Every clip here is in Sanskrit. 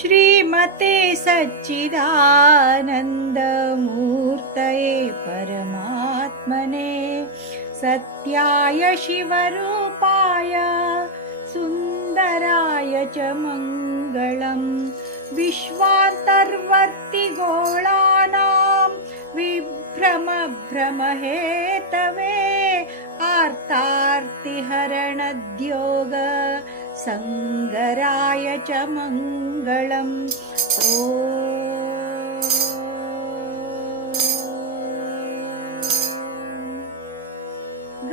श्रीमते सच्चिदानन्दमूर्तये परमात्मने सत्याय शिवरूपाय सुन्दराय च मङ्गलम् विश्वान्तर्वर्तिगोळानां विभ्रमभ्रमहेतवे आर्तार्तिहरणद्योग सङ्गराय च मङ्गलम् ओ।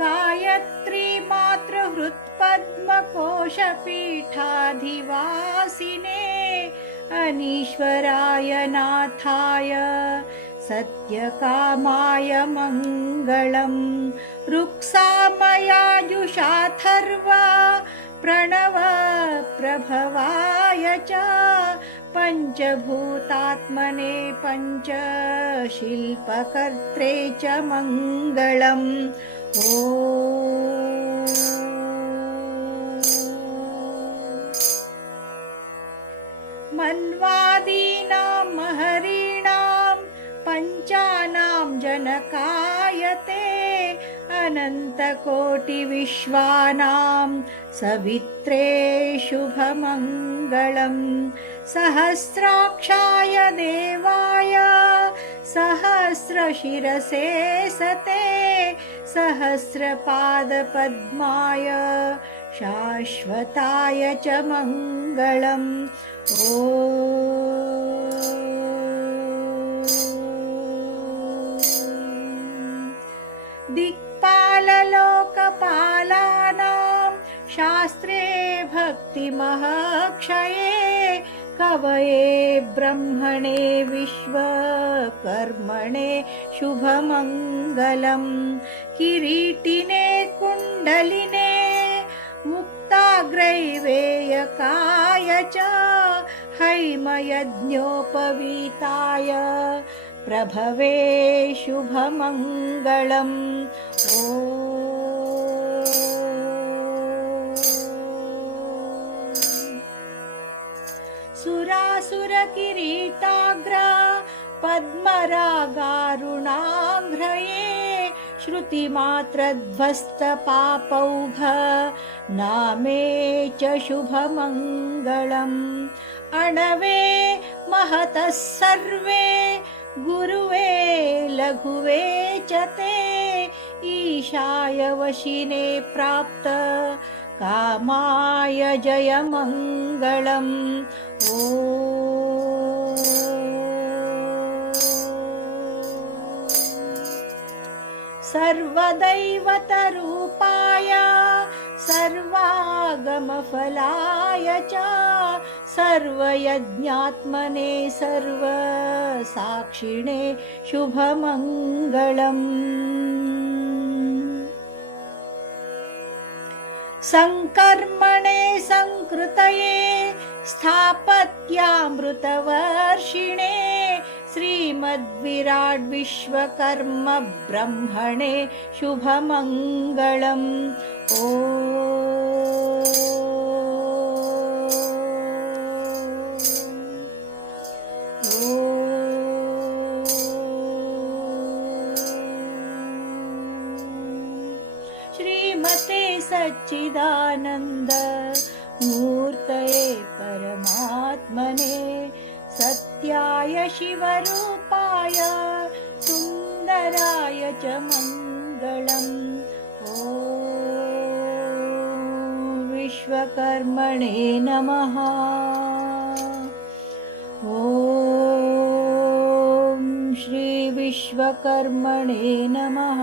गायत्री मातृहृत्पद्मकोशपीठाधिवासिने अनीश्वराय नाथाय सत्यकामाय मङ्गलम् रुक्सामयाजुषाथर्वा प्रणव प्रभवाय च पञ्चभूतात्मने पञ्चशिल्पकर्त्रे च मङ्गलम् ओ मन्वादीनां महरीणां पञ्चानां जनकायते अनन्तकोटिविश्वानां सवित्रे शुभमङ्गलम् सहस्राक्षाय देवाय सहस्रशिरसे सते सहस्रपादपद्माय शाश्वताय च मङ्गलम्। ओ दिक्पाललोकपालानां शास्त्रे भक्तिमहक्षये कवये ब्रह्मणे विश्वकर्मणे शुभमङ्गलम् किरीटिने कुण्डलिने मुक्ताग्रैवेयकाय च हैमयज्ञोपवीताय प्रभवे शुभमङ्गलम्। ओ सुरासुरकिरीटाग्र पद्मरागारुणाघ्रये श्रुतिमात्रध्वस्तपापौघ नामे च शुभमङ्गलम्। अणवे महतः सर्वे गुरुवे लघुवे च ते ईशाय वशिने प्राप्त कामाय जयमङ्गलम् सर्वदैवतरूपाय सर्वागमफलाय च सर्वयज्ञात्मने सर्वसाक्षिणे शुभमङ्गलम् सङ्कर्मणे सङ्कृतये स्थापत्यामृतवर्षिणे श्रीमद्विराड् विश्वकर्म ब्रह्मणे शुभमङ्गलम्। ओ सच्चिदानन्द मूर्तये परमात्मने सत्याय शिवरूपाय सुन्दराय च मङ्गलम्। ॐ विश्वकर्मणे नमः। ॐ श्रीविश्वकर्मणे नमः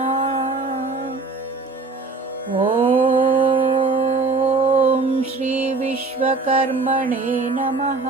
श्रीविश्वकर्मणे नमः